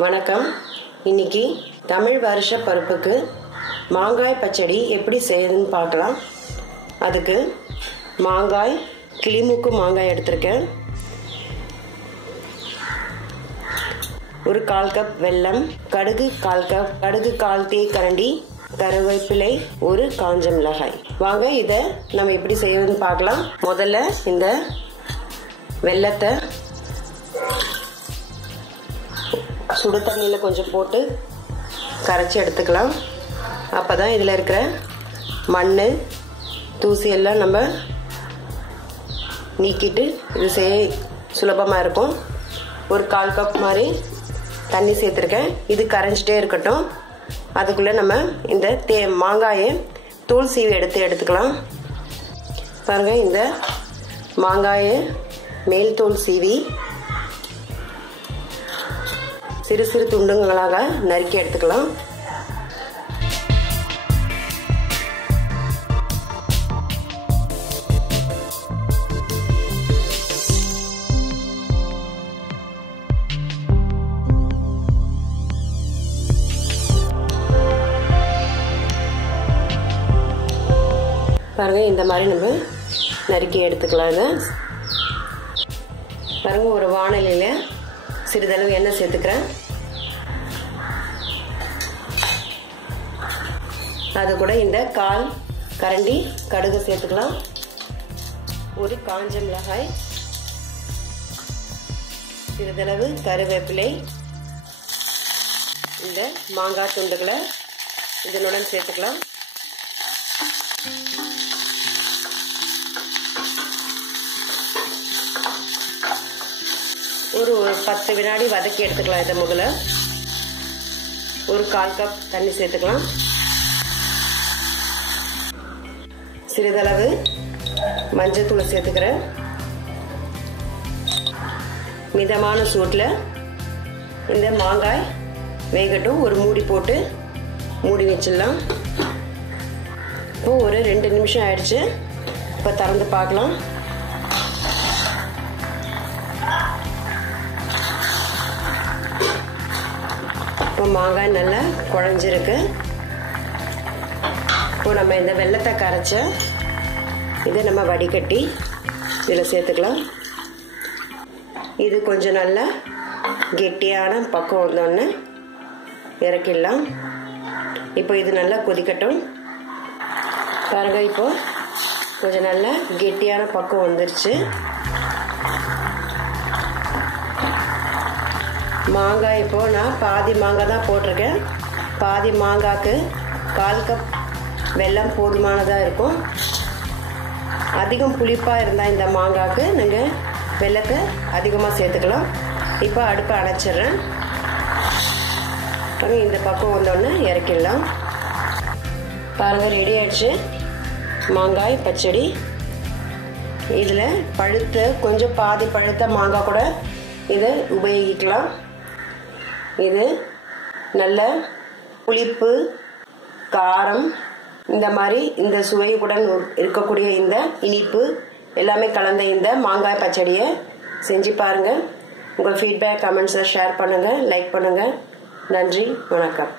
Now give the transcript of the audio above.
வணக்கம். இன்னைக்கு தமிழ் வருஷ பருப்புக்கு மாங்காய் பச்சடி எப்படி செய்யறதுன்னு பார்க்கலாம். அதுக்கு மாங்காய், கிளிமூக்கு மாங்காய் எடுத்திருக்கேன். ஒரு 1/4 கப் வெல்லம், கடுகு 1/4 கப், கடுகு 1/4 தேக்கரண்டி, கருவேப்பிலை, ஒரு காஞ்ச மிளகாய். வாங்க இதை நம்ம எப்படி செய்யறதுன்னு பார்க்கலாம். முதல்ல இந்த வெல்லத்தை சுடு தண்ணியில் கொஞ்சம் போட்டு கரைச்சி எடுத்துக்கலாம். அப்போ தான் இதில் இருக்கிற மண், தூசி எல்லாம் நம்ம நீக்கிட்டு இது செய்ய சுலபமாக இருக்கும். ஒரு 1/4 கப் மாதிரி தண்ணி சேர்த்துருக்கேன். இது கரைஞ்சிட்டே இருக்கட்டும். அதுக்குள்ளே நம்ம இந்த மாங்காயை தோல் சீவி எடுத்துக்கலாம். பாருங்கள், இந்த மாங்காயை மேல் தோல் சீவி சிறு சிறு துண்டுங்களாக நறுக்கி எடுத்துக்கலாம். பாருங்க, இந்த மாதிரி நம்ம நறுக்கி எடுத்துக்கலாம். இதை பாருங்க, ஒரு வாணலியில சிறிதளவு எண்ணெய் சேர்த்துக்கிறேன். அது கூட இந்த 1/4 கரண்டி கடுகு சேர்த்துக்கலாம். ஒரு காஞ்ச மிளகாய், சிறிதளவு கருவேப்பிலை, இந்த மாங்காய் துண்டுகளை இதனுடன் சேர்த்துக்கலாம். ஒரு 10 வினாடி வதக்கி எடுத்துக்கலாம். இதை முதல்ல ஒரு 1/4 கப் தண்ணி சேர்த்துக்கலாம். சிறிதளவு மஞ்சள் தூள் சேர்த்துக்கிறேன். மிதமான சூட்டில் இந்த மாங்காய் வேகட்டும். ஒரு மூடி போட்டு மூடி வச்சிடலாம். இப்போ ஒரு 2 நிமிஷம் ஆயிடுச்சு. இப்போ திறந்து பார்க்கலாம். இப்போ மாங்காய் நல்லா குழஞ்சிருக்கு. இப்போ நம்ம இந்த வெல்லத்தை கரைச்ச இதை நம்ம வடிகட்டி இதில் சேர்த்துக்கலாம். இது கொஞ்சம் நல்லா கெட்டியான பக்கம் வந்தோடனே இறக்கிடலாம். இப்போ இது நல்லா கொதிக்கட்டும். பாருங்க, இப்போ கொஞ்சம் நல்லா கெட்டியான பக்கம் வந்துருச்சு. மாங்காய் இப்போ நான் பாதி மாங்காய் தான் போட்டிருக்கேன். பாதி மாங்காய்க்கு 1/4 கப் வெல்லம் போதுமானதாக இருக்கும். அதிகம் புளிப்பாக இருந்தால் இந்த மாங்காய்க்கு நீங்கள் வெல்லத்தை அதிகமாக சேர்த்துக்கலாம். இப்போ அடுப்பை அணைச்சிட்றேன். இந்த பக்கம் வந்தோடனே இறக்கிடலாம். பாருங்கள், ரெடி ஆயிடுச்சு மாங்காய் பச்சடி. இதில் கொஞ்சம் பாதி பழுத்த மாங்காய் கூட இதை உபயோகிக்கலாம். இது நல்ல புளிப்பு, காரம், இந்த மாதிரி இந்த சுவையுடன் இருக்கக்கூடிய இந்த இனிப்பு எல்லாமே கலந்த இந்த மாங்காய் பச்சடியை செஞ்சு பாருங்கள். உங்கள் ஃபீட்பேக் கமெண்ட்ஸை ஷேர் பண்ணுங்கள், லைக் பண்ணுங்கள். நன்றி, வணக்கம்.